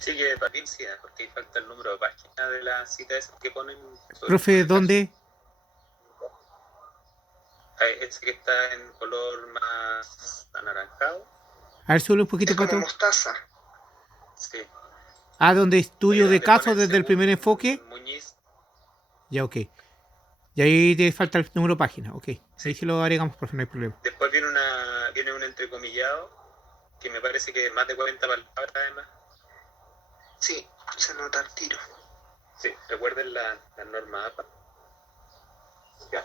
Sí, que también sí, porque ahí falta el número de página de la cita esa que ponen Profe, sobre el caso. ¿dónde? Ese que está en color más anaranjado. A ver, sube un poquito Es para como atrás. mostaza. Sí. Ah, donde Oye, estudio de donde casos ponen desde el primer enfoque. según Muñiz. Ya, ok. Y ahí te falta el número de página. Ok. Ahí Sí. se lo agregamos, profe, no hay problema. Después viene un entrecomillado que me parece que es más de 40 palabras además. Sí, se nota el tiro. Sí, recuerden la norma APA. Ya.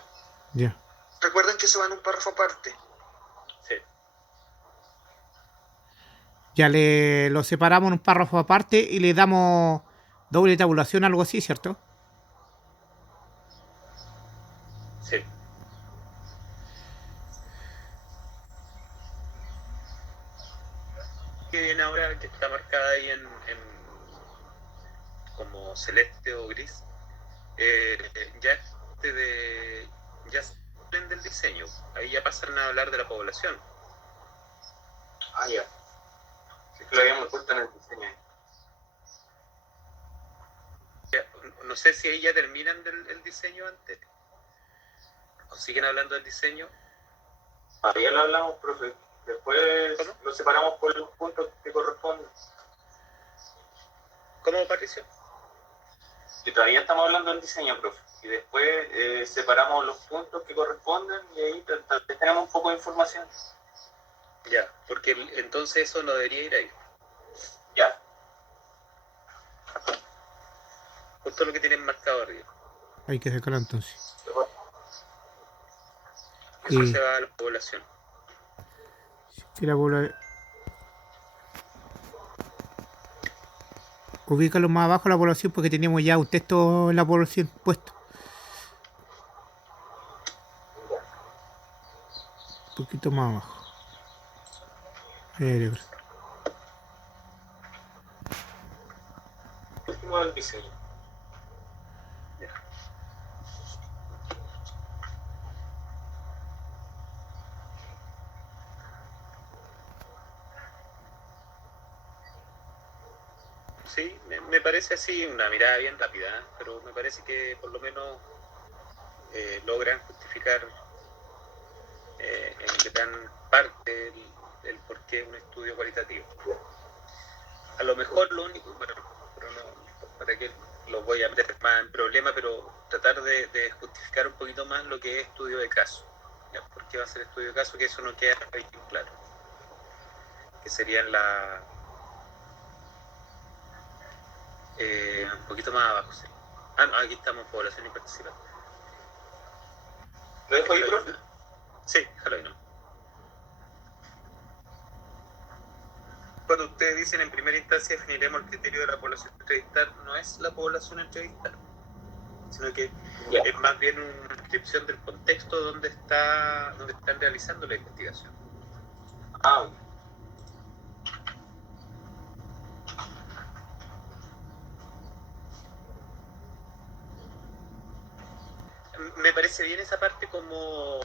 Ya. Recuerden que se va en un párrafo aparte. Sí. Ya lo separamos en un párrafo aparte y le damos doble tabulación, algo así, ¿cierto? Sí. Que viene ahora, que está marcada ahí en como celeste o gris, ya ya salen del diseño, ahí ya pasan a hablar de la población. Ah, ya. Sí, lo habíamos puesto en el diseño. Ya, no sé si ahí ya terminan el diseño antes o siguen hablando del diseño. Ya lo hablamos, profe. Después ¿Cómo? lo separamos por los puntos que corresponden. ¿Cómo, Patricio? Y todavía estamos hablando del diseño, profe. Y después separamos los puntos que corresponden y ahí tenemos un poco de información. Ya, porque entonces eso no debería ir ahí. Ya. Justo lo que tienen marcado arriba. Hay que sacarlo entonces. Eso se va a la población. Si la ubícalo más abajo la población porque teníamos ya un texto en la población puesto. Un poquito más abajo. Último del diseño. Ya. Sí, me parece así, una mirada bien rápida, pero me parece que por lo menos logran justificar en gran parte el por qué un estudio cualitativo. A lo mejor lo único, bueno, pero no, para que los voy a meter más en problema, pero tratar de justificar un poquito más lo que es estudio de caso. ¿Ya? ¿Por qué va a ser estudio de caso? Que eso no queda bien claro. Que serían un poquito más abajo. ¿Sí? Ah, no, aquí estamos en población y participación. ¿Lo dejo ahí, profe? Sí, déjalo ahí, ¿no? Cuando ustedes dicen en primera instancia definiremos el criterio de la población a entrevistar, no es la población a entrevistar, sino que es más bien una descripción del contexto donde están realizando la investigación. Ah, Me parece bien esa parte como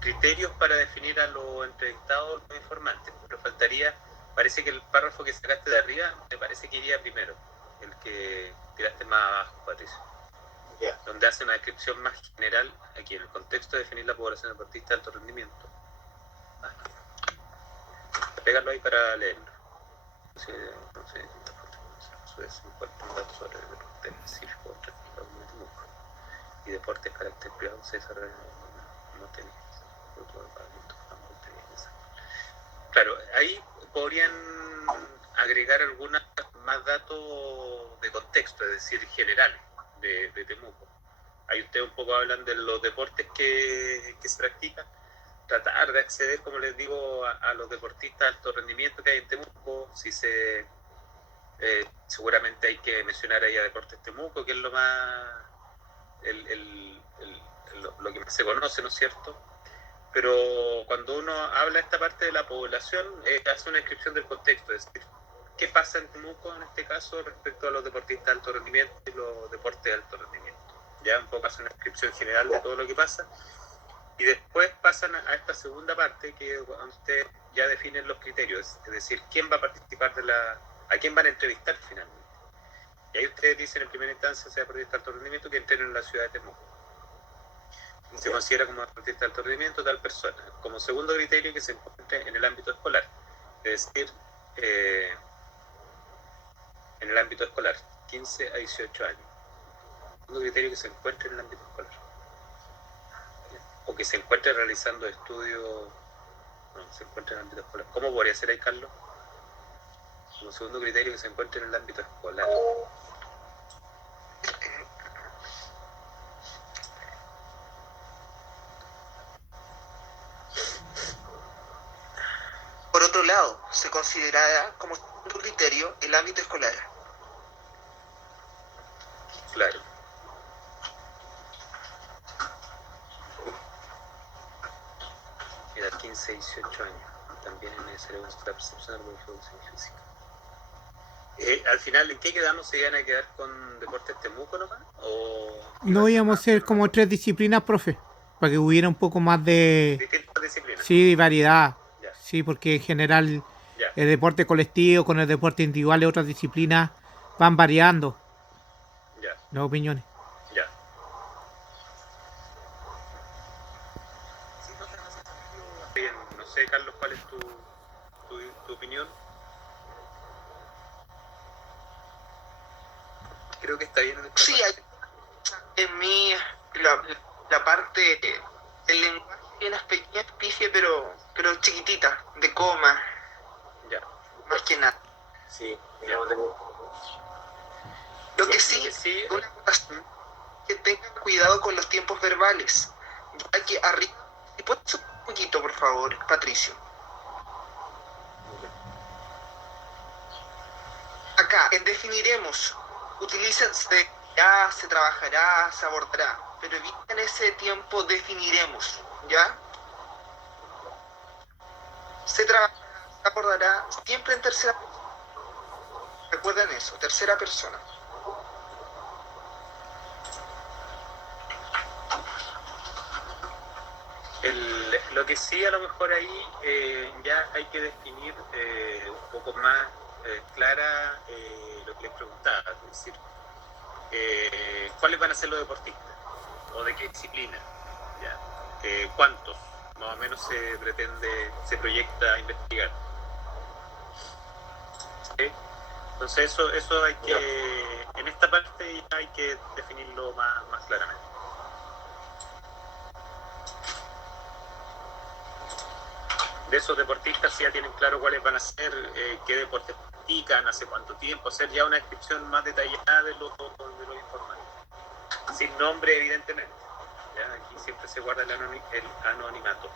criterios para definir a los entrevistados, los informantes, pero faltaría, parece que el párrafo que sacaste de arriba, me parece que iría primero, el que tiraste más abajo, Patricio. Yeah. Donde hace una descripción más general, aquí en el contexto de definir la población deportista de alto rendimiento. Pégalo ahí para leerlo. No sé, un dato sobre el deporte específico y deportes carácter privado se desarrollan no tenis, claro, ahí podrían agregar algunos más datos de contexto, es decir, generales de Temuco. Ahí ustedes un poco hablan de los deportes que se practican, tratar de acceder, como les digo, a los deportistas de alto rendimiento que hay en Temuco. Si seguramente hay que mencionar ahí a Deportes Temuco, que es lo más lo que más se conoce, ¿no es cierto? Pero cuando uno habla de esta parte de la población, hace una descripción del contexto, es decir, qué pasa en Temuco en este caso respecto a los deportistas de alto rendimiento y los deportes de alto rendimiento. Ya un poco hace una descripción general de todo lo que pasa y después pasan a esta segunda parte que ustedes ya definen los criterios, es decir, quién va a participar a quién van a entrevistar finalmente. Y ahí ustedes dicen en primera instancia se va a proyectar alto rendimiento que entren en la ciudad de Temuco. Se considera como artista de alto rendimiento tal persona. Como segundo criterio, que se encuentre en el ámbito escolar, es decir, en el ámbito escolar, 15 a 18 años. Segundo criterio, que se encuentre en el ámbito escolar. O que se encuentre realizando estudios, no, se encuentre en el ámbito escolar. ¿Cómo podría ser ahí, Carlos? Como segundo criterio, que se encuentre en el ámbito escolar. Por otro lado, se considerará como segundo criterio el ámbito escolar. Claro. Edad 15 a 18 años. También es necesario una percepción de la producción física. Al final, ¿en qué quedamos? ¿Se iban a quedar con Deportes Temuco nomás? No íbamos a ser como 3 disciplinas, profe, para que hubiera un poco más de... distintas disciplinas? Sí, variedad. Ya. Sí, porque en general Ya. el deporte colectivo con el deporte individual y otras disciplinas van variando Ya. las opiniones. Ya. Bien, no sé, Carlos, ¿cuál es tu opinión? Creo que está bien en esta Sí, parte. en mí la parte del lenguaje tiene una pequeña especie, pero chiquitita, de coma, Ya. más que nada. Sí, Ya. Lo que sí, una cosa, que tengan cuidado con los tiempos verbales, ya que arriba, y puedes subir un poquito, por favor, Patricio. Acá, en definiremos, utilizan se trabajará, se abordará, pero eviten ese tiempo definiremos, ¿ya? Se trabajará, se abordará, siempre en tercera persona. Recuerden eso, tercera persona. Lo que sí, a lo mejor ahí ya hay que definir un poco más clara lo que les preguntaba, es decir, ¿cuáles van a ser los deportistas? ¿O de qué disciplina? ¿Ya? ¿Cuántos? Más o menos se proyecta investigar. ¿Sí? Entonces eso hay que, en esta parte ya hay que definirlo más claramente. De esos deportistas ya tienen claro cuáles van a ser, qué deportes practican, hace cuánto tiempo, hacer ya una descripción más detallada de los informales. Sin nombre, evidentemente. ¿Ya? Aquí siempre se guarda el anonimato.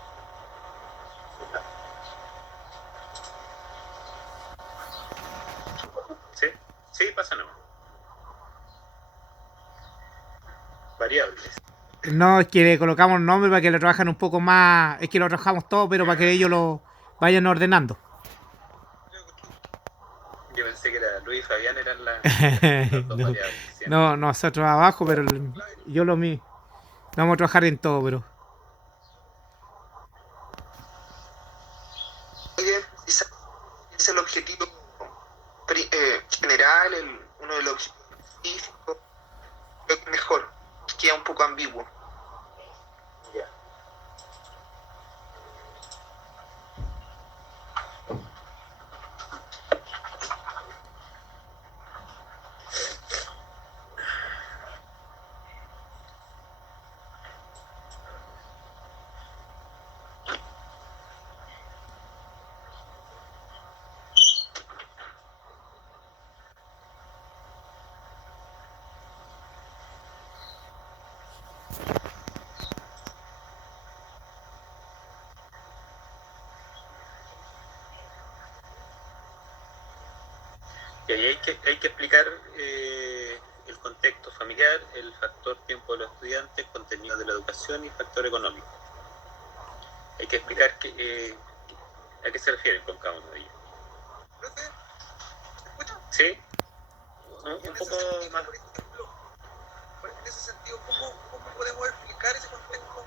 ¿Sí? Sí, pasa nomás. Variables. No, es que le colocamos nombre para que lo trabajen un poco más. Es que lo trabajamos todo, pero para que ellos lo vayan ordenando. Yo pensé que era Luis y Fabián eran las dos No, variables. ¿Sí? no, nosotros abajo, pero yo lo mío. Vamos a trabajar en todo, pero. Ese es el objetivo general, uno de los objetivos específicos, lo que mejor, queda un poco ambiguo. Ya. Y ahí hay que explicar el contexto familiar, el factor tiempo de los estudiantes, contenido de la educación y factor económico. Hay que explicar a qué se refieren con cada uno de ellos. ¿Profe? ¿Escucha? ¿Sí? Un poco más. En ese sentido, ¿cómo podemos explicar ese contexto?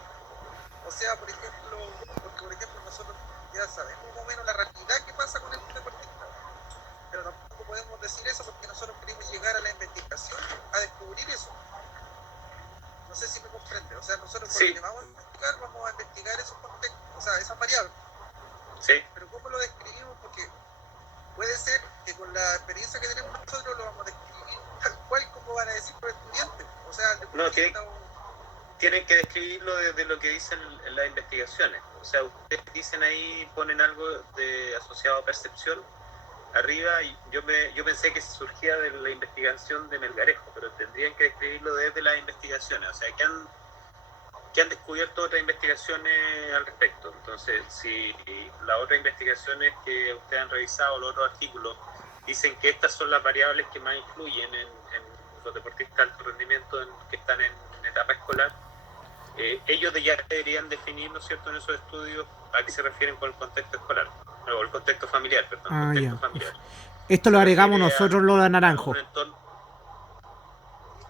O sea, por ejemplo, porque por ejemplo nosotros ya sabemos más o menos la realidad que pasa con estos deportistas. Pero tampoco podemos decir eso porque nosotros queremos llegar a la investigación a descubrir eso. No sé si me comprende. O sea, nosotros Sí. cuando vamos a investigar esos contextos, o sea, esas variables. Sí, Pero ¿cómo lo describimos? Porque puede ser que con la experiencia que tenemos nosotros lo vamos a describir tal cual como van a decir los estudiantes. O sea, el deportista tienen que describirlo desde lo que dicen en las investigaciones. O sea, ustedes dicen ahí, ponen algo de asociado a percepción arriba, y yo pensé que surgía de la investigación de Melgarejo, pero tendrían que describirlo desde las investigaciones. O sea, que han descubierto otras investigaciones al respecto. Entonces, si las otras investigaciones que ustedes han revisado, los otros artículos, dicen que estas son las variables que más influyen en los deportistas de alto rendimiento que están en etapa escolar, ellos ya deberían definir, ¿no es cierto?, en esos estudios a qué se refieren con el contexto escolar, o el contexto familiar, perdón, contexto familiar. Esto lo Se agregamos refiere nosotros, lo de naranjo. un entorno.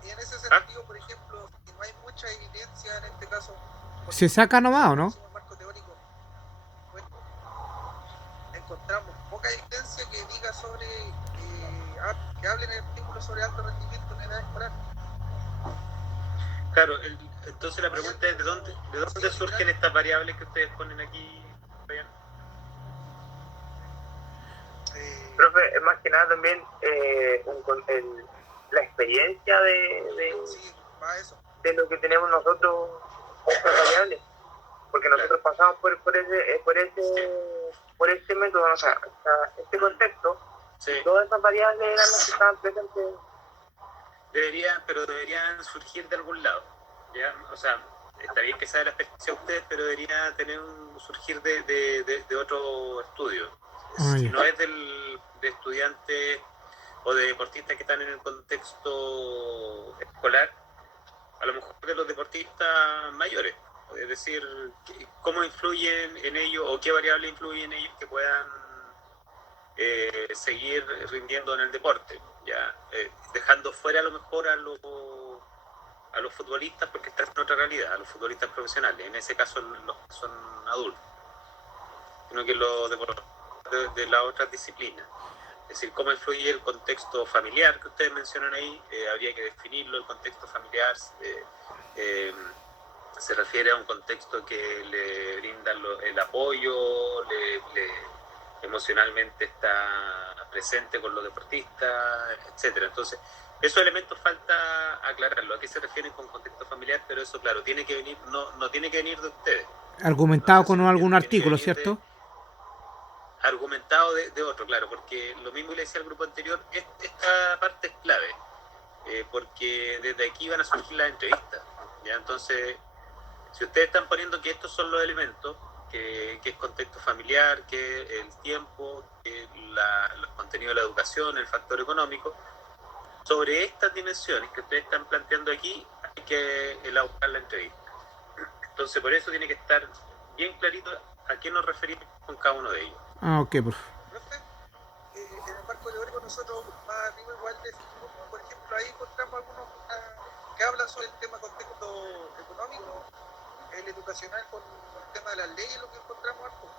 y en ese sentido, por ejemplo, si no hay mucha evidencia en este caso, ¿Se saca nomás o no? el marco teórico, bueno, encontramos poca evidencia que diga sobre que hable en el artículo sobre alto rendimiento en edad escolar. Claro, entonces la pregunta es, ¿de dónde surgen estas variables que ustedes ponen aquí, Ryan? Profe, más que nada también la experiencia Sí, va eso. de lo que tenemos nosotros, estas variables, porque nosotros pasamos por ese método, o sea, este contexto, Sí. todas esas variables eran las que estaban presentes. Deberían surgir de algún lado, ¿ya? O sea, está bien que sea de la experiencia de ustedes, pero debería tener surgir de otro estudio. Si no es de estudiantes o de deportistas que están en el contexto escolar, a lo mejor de los deportistas mayores, es decir, cómo influyen en ellos o qué variables influyen en ellos que puedan seguir rindiendo en el deporte, ya dejando fuera a lo mejor a los futbolistas, porque están en otra realidad, a los futbolistas profesionales, en ese caso los que son adultos, sino que los deportistas de las otras disciplinas. Es decir, cómo influye el contexto familiar que ustedes mencionan ahí, habría que definirlo. El contexto familiar se refiere a un contexto que le brinda el apoyo, emocionalmente está presente con los deportistas, etcétera. Entonces, esos elementos falta aclararlo. ¿A qué se refieren con contexto familiar? Pero eso, claro, tiene que venir, no tiene que venir de ustedes. Argumentado No sé si con algún tiene que artículo, venir ¿cierto? Argumentado de otro, claro, porque lo mismo le decía al grupo anterior, esta parte es clave, porque desde aquí van a surgir las entrevistas, ¿ya? Entonces, si ustedes están poniendo que estos son los elementos, que es contexto familiar, que es el tiempo, que los contenidos de la educación, el factor económico, sobre estas dimensiones que ustedes están planteando aquí, hay que elaborar la entrevista. Entonces, por eso tiene que estar bien clarito a qué nos referimos con cada uno de ellos. Ok, profe. Profe, en el marco teórico nosotros más arriba igual definimos, por ejemplo, ahí encontramos algunos que hablan sobre el tema contexto económico, el educacional con el tema de las leyes, lo que encontramos harto,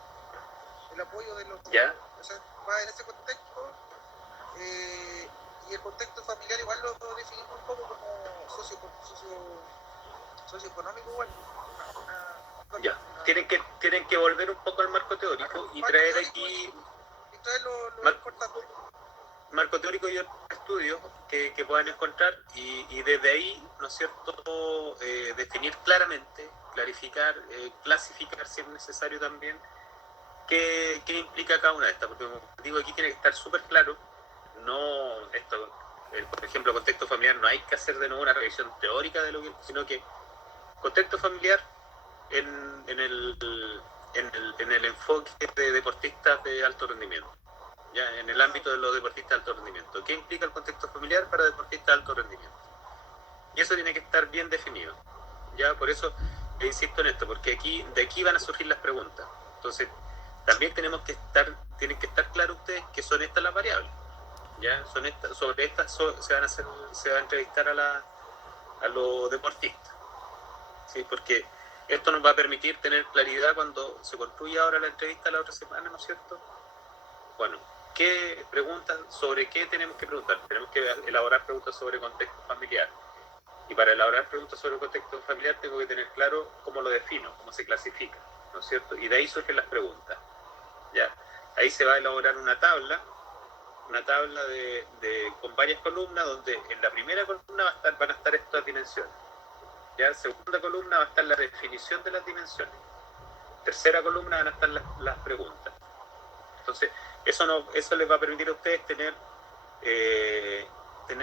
el apoyo de los... ¿Ya? O sea, va en ese contexto, y el contexto familiar igual lo definimos un poco como socioeconómico igual. Ya, tienen que volver un poco al marco teórico y traer aquí y traer lo importante. Marco teórico y otros estudios que puedan encontrar, y desde ahí, ¿no es cierto?, definir claramente, clarificar, clasificar si es necesario también qué implica cada una de estas, porque como digo, aquí tiene que estar súper claro. No, por ejemplo, contexto familiar, no hay que hacer de nuevo una revisión teórica de lo que, sino que contexto familiar en el enfoque de deportistas de alto rendimiento, ya en el ámbito de los deportistas de alto rendimiento. ¿Qué implica el contexto familiar para deportistas de alto rendimiento? Y eso tiene que estar bien definido. Ya, por eso insisto en esto, porque de aquí van a surgir las preguntas. Entonces, también tienen que estar claros ustedes que son estas las variables. Ya, sobre estas se va a entrevistar a los deportistas. ¿Sí? Porque Esto nos va a permitir tener claridad cuando se construya ahora la entrevista la otra semana, ¿no es cierto? Bueno, ¿qué preguntas, sobre qué tenemos que preguntar? Tenemos que elaborar preguntas sobre contexto familiar. Y para elaborar preguntas sobre contexto familiar tengo que tener claro cómo lo defino, cómo se clasifica, ¿no es cierto? Y de ahí surgen las preguntas, ¿ya? Ahí se va a elaborar una tabla con varias columnas, donde en la primera columna van a estar estas dimensiones. Ya en segunda columna va a estar la definición de las dimensiones. Tercera columna van a estar las preguntas. Entonces, eso les va a permitir a ustedes tener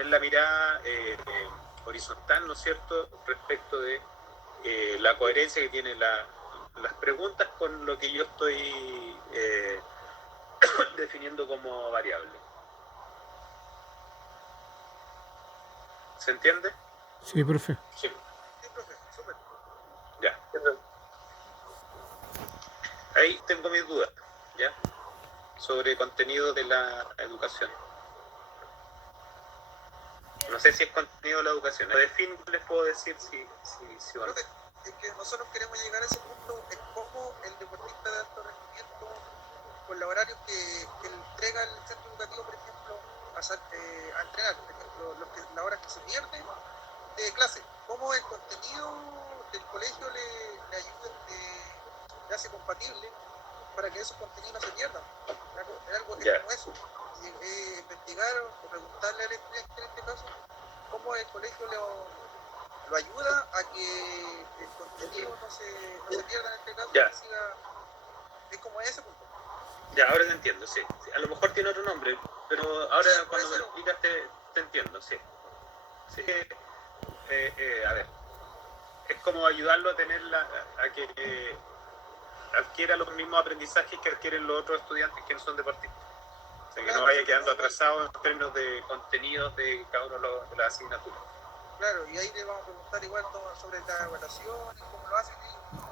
la mirada horizontal, ¿no es cierto?, respecto de la coherencia que tienen las preguntas con lo que yo estoy definiendo como variable. ¿Se entiende? Sí, profe. Sí. Sí, profe, súper. Ya. Ahí tengo mis dudas, ¿ya? Sobre contenido de la educación. No sé si es contenido de la educación. De fin les puedo decir si o no. Profe, es que nosotros queremos llegar a ese punto en cómo el deportista de alto rendimiento, con los horarios que entrega el centro educativo, por ejemplo, a entrenar, por ejemplo, las horas que se pierden de clase, cómo el contenido del colegio le ayuda, le hace compatible para que esos contenidos no se pierdan. Es algo que como eso. Y, investigar o preguntarle al estudiante en este caso cómo el colegio lo ayuda a que el contenido no se pierda en este caso. Ya. Que siga, es como ese punto. Ya, ahora te entiendo, sí. A lo mejor tiene otro nombre, pero ahora Sí, cuando me puede lo explicas te entiendo, sí. Sí. A ver, es como ayudarlo a tener a que adquiera los mismos aprendizajes que adquieren los otros estudiantes que no son deportistas. O sea, que no vaya quedando atrasado en términos de contenidos de cada uno de las asignaturas. Claro, y ahí le vamos a preguntar igual todo sobre la evaluación y cómo lo hacen ellos.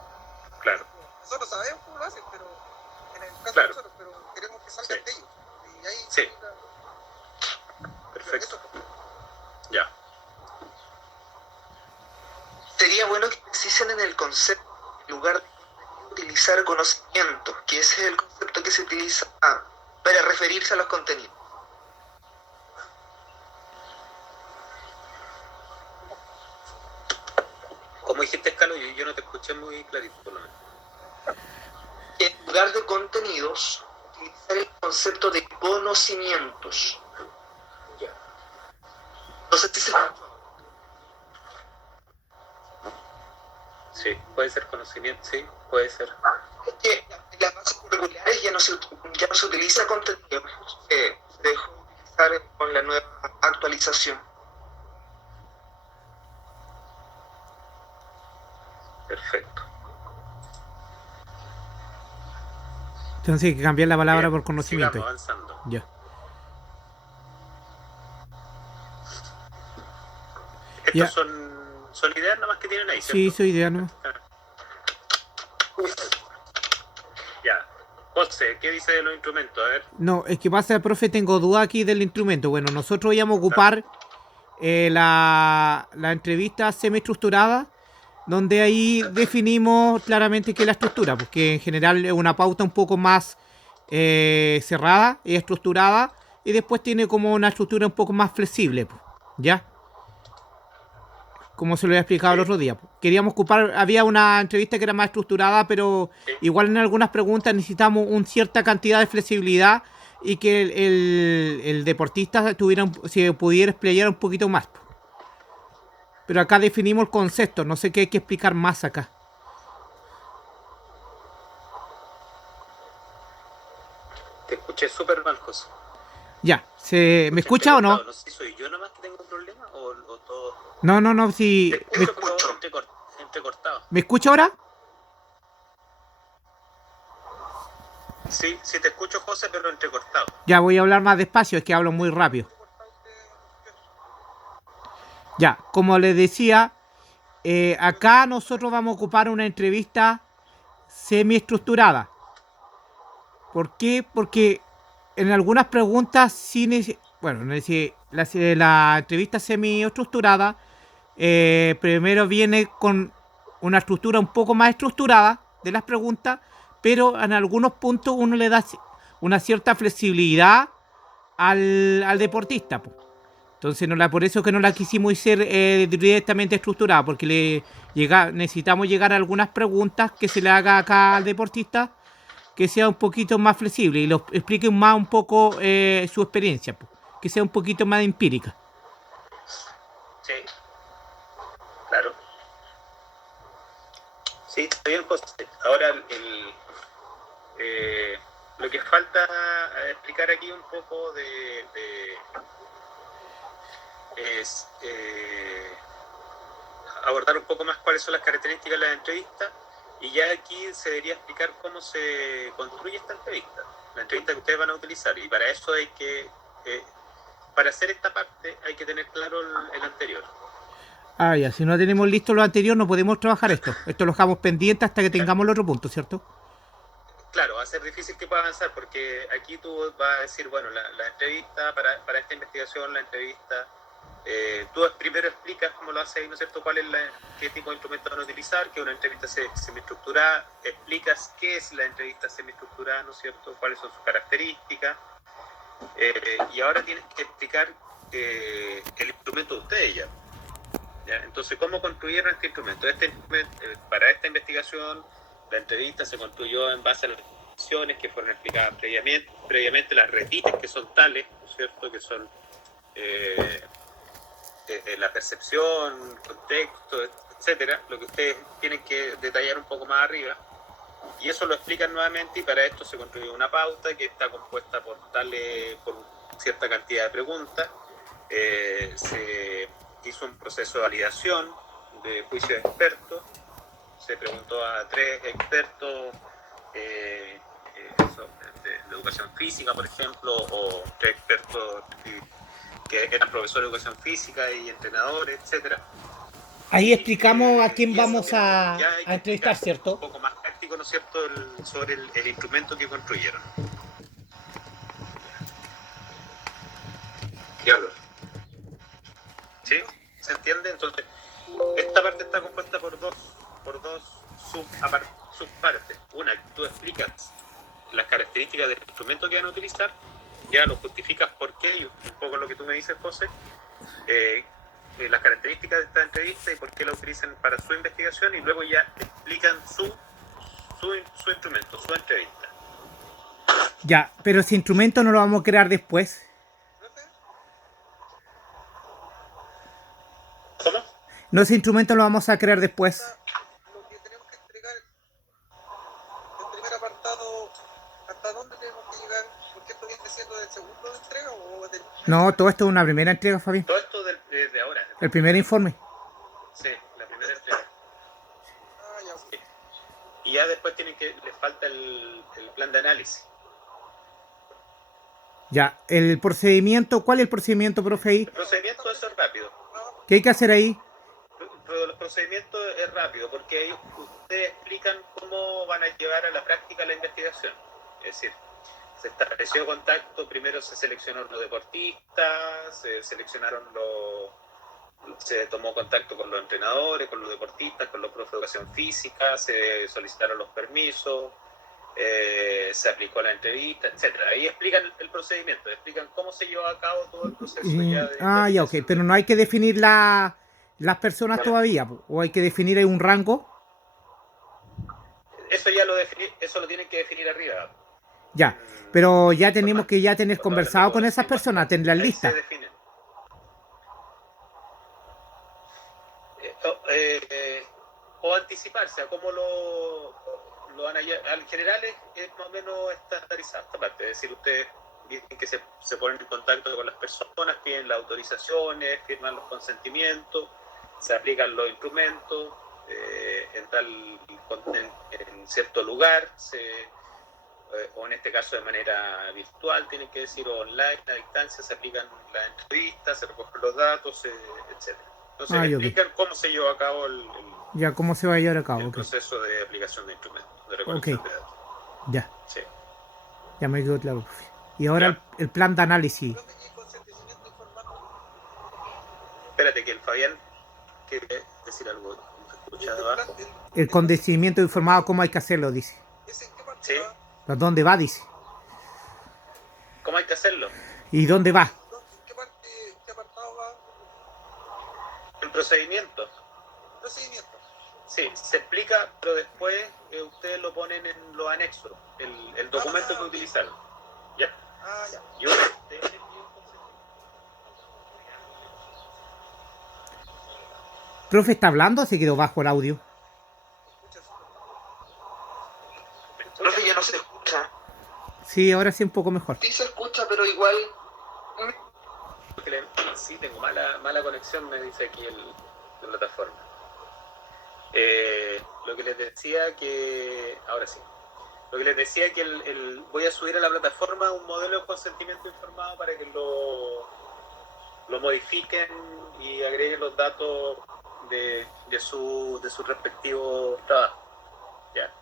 Claro. Nosotros sabemos cómo lo hacen, pero en el caso Claro. de nosotros, pero queremos que salgan Sí. de ellos. Y ahí Sí. explica- Perfecto. eso. Ya. Sería bueno que precisen en el concepto, en lugar de utilizar conocimientos, que ese es el concepto que se utiliza para referirse a los contenidos. Como dijiste, Carlos, yo no te escuché muy clarito, por lo menos. En lugar de contenidos, utilizar el concepto de conocimientos. No sé si se Sí, puede ser conocimiento, sí, puede ser. es que en las bases curriculares ya no se utiliza contenido, se dejó de utilizar con la nueva actualización. Perfecto. Entonces hay que cambiar la palabra Bien, por conocimiento. sigamos avanzando. Ya. Estos Ya. son ideas nada más que tienen ahí, Sí, ¿cierto? soy idea, ¿no? Ya. José, ¿qué dice de los instrumentos? A ver. No, es que pasa, profe, tengo duda aquí del instrumento. Bueno, nosotros íbamos a ocupar la entrevista semiestructurada, donde ahí definimos claramente qué es la estructura, porque en general es una pauta un poco más cerrada y estructurada, y después tiene como una estructura un poco más flexible, ¿ya? Como se lo había explicado el otro día. Queríamos ocupar, había una entrevista que era más estructurada, pero igual en algunas preguntas necesitamos una cierta cantidad de flexibilidad y que el deportista se pudiera explayar un poquito más. Pero acá definimos el concepto, no sé qué hay que explicar más acá. Te escuché súper mal, José. Ya, ¿me escucha o no? No sé si soy yo nomás que tengo un problema o todo. No, si... Te escucho, pero entrecortado. ¿Me escucha ahora? Sí, te escucho, José, pero entrecortado. Ya, voy a hablar más despacio, es que hablo muy rápido. Ya, como les decía, acá nosotros vamos a ocupar una entrevista semiestructurada. ¿Por qué? Porque en algunas preguntas la entrevista semiestructurada primero viene con una estructura un poco más estructurada de las preguntas, pero en algunos puntos uno le da una cierta flexibilidad al deportista, po. Entonces por eso que no la quisimos hacer directamente estructurada, porque necesitamos llegar a algunas preguntas que se le haga acá al deportista que sea un poquito más flexible y lo explique más un poco su experiencia, po, que sea un poquito más empírica. Sí, claro. Sí, está bien, José. Ahora, lo que falta explicar aquí un poco es abordar un poco más cuáles son las características de la entrevista, y ya aquí se debería explicar cómo se construye esta entrevista, la entrevista que ustedes van a utilizar, y para eso hay que, para hacer esta parte hay que tener claro el anterior. Ah, ya, si no tenemos listo lo anterior no podemos trabajar esto. Esto lo dejamos pendiente hasta que tengamos el otro punto, ¿cierto? Claro, va a ser difícil que pueda avanzar, porque aquí tú vas a decir, bueno, la entrevista, para esta investigación, la entrevista, tú primero explicas cómo lo haces, ¿no es cierto?, qué tipo de instrumentos van a utilizar, que es una entrevista semiestructurada, explicas qué es la entrevista semiestructurada, ¿no es cierto?, cuáles son sus características, y ahora tienes que explicar el instrumento de ustedes ya. ¿Ya? Entonces, ¿cómo construyeron este instrumento? Para esta investigación, la entrevista se construyó en base a las opciones que fueron explicadas previamente, las retites que son tales, ¿no es cierto?, que son la percepción, contexto, etcétera, lo que ustedes tienen que detallar un poco más arriba, y eso lo explican nuevamente, y para esto se construyó una pauta que está compuesta por cierta cantidad de preguntas. Se hizo un proceso de validación de juicio de expertos, se preguntó a 3 expertos de educación física, por ejemplo, o 3 expertos que eran profesores de educación física y entrenadores, etcétera. Ahí explicamos a quién Y eso vamos a hay que entrevistar, explicar ¿cierto? un poco más práctico, ¿no es cierto?, sobre el instrumento que construyeron. Diablo. ¿Sí? ¿Se entiende? Entonces, esta parte está compuesta por dos subpartes. Una, tú explicas las características del instrumento que van a utilizar, ya lo justificas por qué, y un poco lo que tú me dices, José, las características de esta entrevista y por qué la utilizan para su investigación, y luego ya explican su instrumento, su entrevista. Ya, pero ese instrumento no lo vamos a crear después. ¿Cómo? No, ese instrumento lo vamos a crear después. Lo que tenemos que entregar, el primer apartado, ¿hasta dónde tenemos que llegar? Porque esto viene siendo del segundo entrega o del... No, todo esto es una primera entrega, Fabián. Todo esto desde ahora. El primer informe. Sí, la primera entrega. Ah, ya. Sí. Y ya después les falta el plan de análisis. Ya, el procedimiento, ¿cuál es el procedimiento, profe, ahí? El procedimiento eso es rápido. ¿Qué hay que hacer ahí? Pero los procedimientos es rápido, porque ustedes explican cómo van a llevar a la práctica la investigación. Es decir, se estableció contacto, primero se seleccionaron los deportistas, se tomó contacto con los entrenadores, con los deportistas, con los profes de educación física, se solicitaron los permisos, se aplicó la entrevista, etcétera. Ahí explican el procedimiento, explican cómo se llevó a cabo todo el proceso. Ya, ok, pero no hay que definir las personas Vale. todavía, o hay que definir ahí un rango. Eso lo tienen que definir arriba. Ya, pero ya tenemos que ya tener Cuando conversado hablan de con esas cosas, personas, tenerlas ahí listas. se definen. O anticiparse a cómo lo van a llevar. Al general es más o menos estandarizado esta parte, es decir, ustedes dicen que se ponen en contacto con las personas, piden las autorizaciones, firman los consentimientos, se aplican los instrumentos en cierto lugar, o en este caso de manera virtual, tienen que decir, o online, a distancia, se aplican las entrevistas, se recogen los datos, etc. Entonces explican cómo se llevó a cabo ya, cómo se va a llevar a cabo. el proceso de aplicación de instrumentos, de recolección de datos. Ya. Sí. Ya me quedó claro, profe. Y ahora el plan de análisis. Espérate, que el Fabián quiere decir algo. escucha de abajo. El condensamiento informado, ¿cómo hay que hacerlo? Dice. ¿Ese en qué parte Sí. va? ¿A dónde va? Dice. ¿Cómo hay que hacerlo? ¿Y dónde va? ¿En qué parte, en qué apartado va? El procedimiento. Procedimiento. Sí, se explica, pero después ustedes lo ponen en los anexos, el documento que utilizaron. ¿Ya? Ah, ya. Yo te envío un consentimiento. ¿Profe está hablando o se quedó bajo el audio? Escucha, ¿Me escuchas? Profe, ya no se escucha. Sí, ahora sí un poco mejor. Sí se escucha, pero igual... Porque sí, tengo mala conexión, me dice aquí la plataforma. Lo que les decía que... Ahora sí. Lo que les decía que voy a subir a la plataforma un modelo de consentimiento informado para que lo modifiquen y agreguen los datos de su respectivo trabajo. ¿Ya?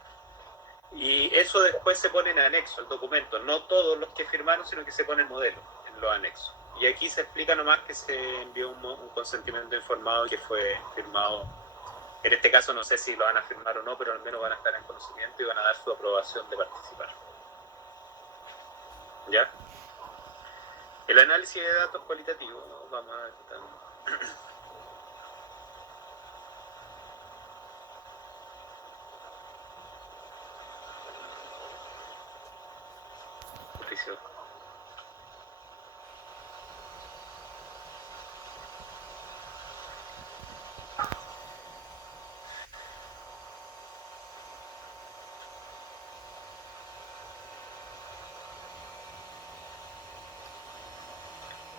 Y eso después se pone en anexo al documento. No todos los que firmaron, sino que se pone el modelo en los anexos. Y aquí se explica nomás que se envió un consentimiento informado que fue firmado. En este caso no sé si lo van a firmar o no, pero al menos van a estar en conocimiento y van a dar su aprobación de participar. ¿Ya? El análisis de datos cualitativos, ¿no? Vamos a ver qué tal. Patricio.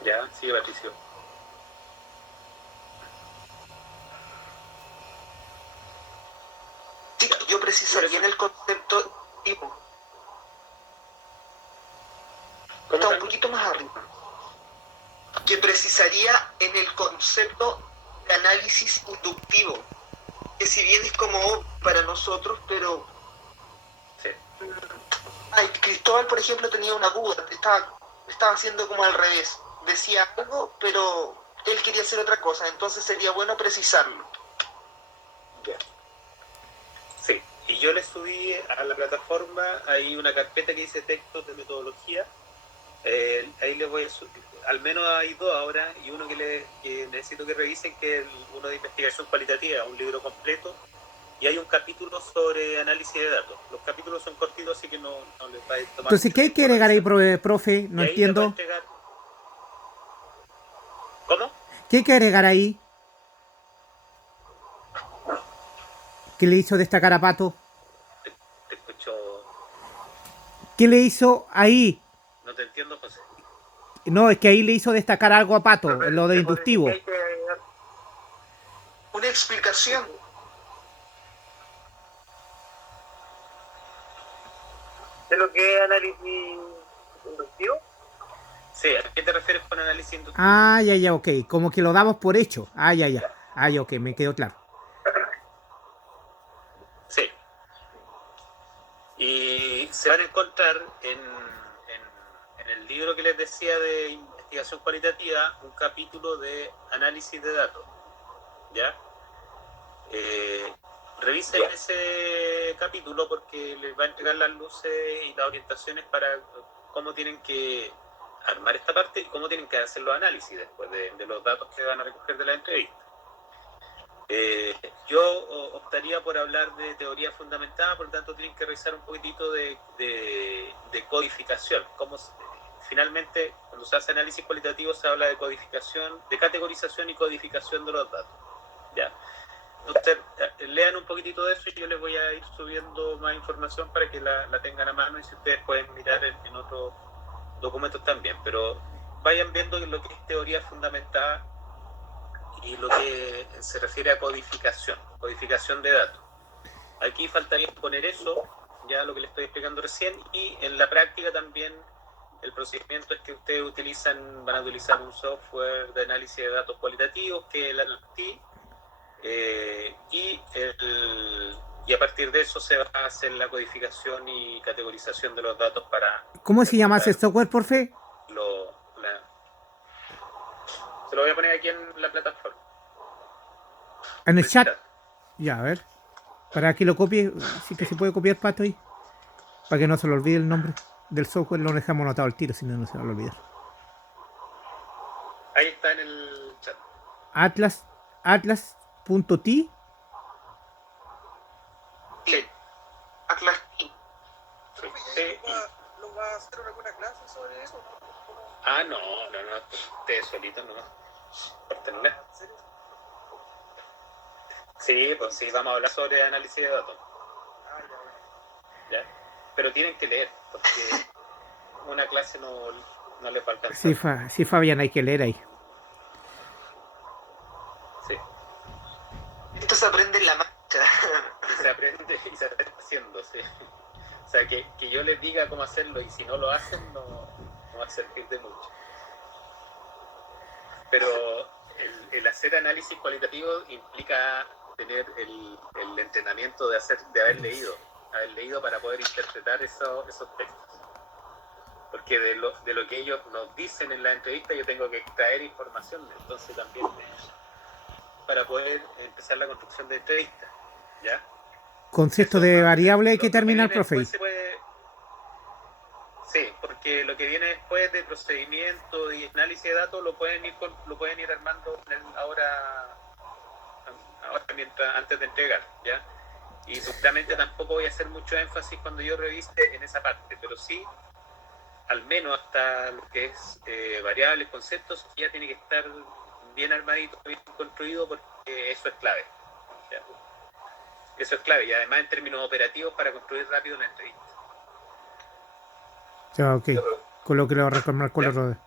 Ya, sigue Patricio. Sí, yo precisaría en el concepto tipo. ¿Cómo Está un tal? poquito más arriba. Que precisaría en el concepto de análisis inductivo. Que si bien es como obvio para nosotros, pero... Sí. Ay, Cristóbal, por ejemplo, tenía una duda. Estaba haciendo como al revés. Decía algo, pero él quería hacer otra cosa. Entonces sería bueno precisarlo. Ya. Sí, y yo le subí a la plataforma, hay una carpeta que dice textos de metodología. Ahí les voy a subir, al menos hay dos ahora, y uno que necesito que revisen, que es uno de investigación cualitativa, un libro completo, y hay un capítulo sobre análisis de datos. Los capítulos son cortitos, así que no les va a tomar. Entonces, ¿qué hay que agregar ahí, profe? No Y ahí les va a entiendo. entregar... ¿Cómo? ¿Qué hay que agregar ahí? ¿Qué le hizo destacar a Pato? Te escucho... ¿Qué le hizo ahí? No te entiendo, José. No, es que ahí le hizo destacar algo a Pato, Profe, lo de ¿se puede decir inductivo. que hay que agregar Una explicación. de lo que es análisis inductivo? Sí, ¿a qué te refieres con análisis inductivo? Ah, ya, ok. Como que lo damos por hecho. Ah, ya. Ah, ya, ok, me quedó claro. Sí. Y se van a encontrar en el libro que les decía de investigación cualitativa, un capítulo de análisis de datos. ¿Ya? Revisen ese capítulo porque les va a entregar las luces y las orientaciones para cómo tienen que armar esta parte y cómo tienen que hacer los análisis después de los datos que van a recoger de la entrevista. Yo optaría por hablar de teoría fundamentada, por lo tanto tienen que revisar un poquitito de codificación. Finalmente, cuando se hace análisis cualitativo se habla de codificación, de categorización y codificación de los datos. ¿Ya? Entonces, lean un poquitito de eso y yo les voy a ir subiendo más información para que la tengan a mano y si ustedes pueden mirar en otros documentos también. Pero vayan viendo lo que es teoría fundamentada y lo que se refiere a codificación de datos. Aquí faltaría poner eso, ya lo que les estoy explicando recién, y en la práctica también el procedimiento es que ustedes van a utilizar un software de análisis de datos cualitativos, que es el ANALYSIS, y a partir de eso se va a hacer la codificación y categorización de los datos para... ¿Cómo se llama ese software, profe? Se lo voy a poner aquí en la plataforma. En el chat. Ya, a ver. Para que lo copie, sí que se puede copiar, Pato, ahí. Para que no se le olvide el nombre del software, lo dejamos anotado al tiro, si no, no se va a olvidar. Ahí está en el chat. Atlas.t. Sí, Atlas T. Profe, ¿y sí, ahí lo va a hacer alguna clase sobre eso? ¿No? Ah, no, ustedes solitos nomás, por internet. ¿En serio? Sí, pues sí, vamos a hablar sobre análisis de datos, Ah, ya, bueno. ¿ya? Pero tienen que leer, porque una clase no les va a alcanzar. Sí, Fabián, hay que leer ahí. Sí, Esto se aprende en la marcha. y se aprende haciendo, sí. O sea, que yo les diga cómo hacerlo y si no lo hacen, no va a servir de mucho. Pero el hacer análisis cualitativo implica tener el entrenamiento de haber leído para poder interpretar esos textos. Porque de lo que ellos nos dicen en la entrevista yo tengo que extraer información, entonces también para poder empezar la construcción de entrevistas, ¿ya? Concepto Eso, de variable hay lo que terminar, viene profe. después se puede. Sí, porque lo que viene después de procedimiento y análisis de datos lo pueden ir armando ahora antes de entregar, ¿ya? Y seguramente tampoco voy a hacer mucho énfasis cuando yo revise en esa parte, pero sí, al menos hasta lo que es variables, conceptos, ya tiene que estar bien armadito, bien construido, porque eso es clave, ¿ya? Eso es clave, y además en términos operativos para construir rápido una entrevista. Ya, ok. Con lo que lo va a reclamar con Ya. la rueda.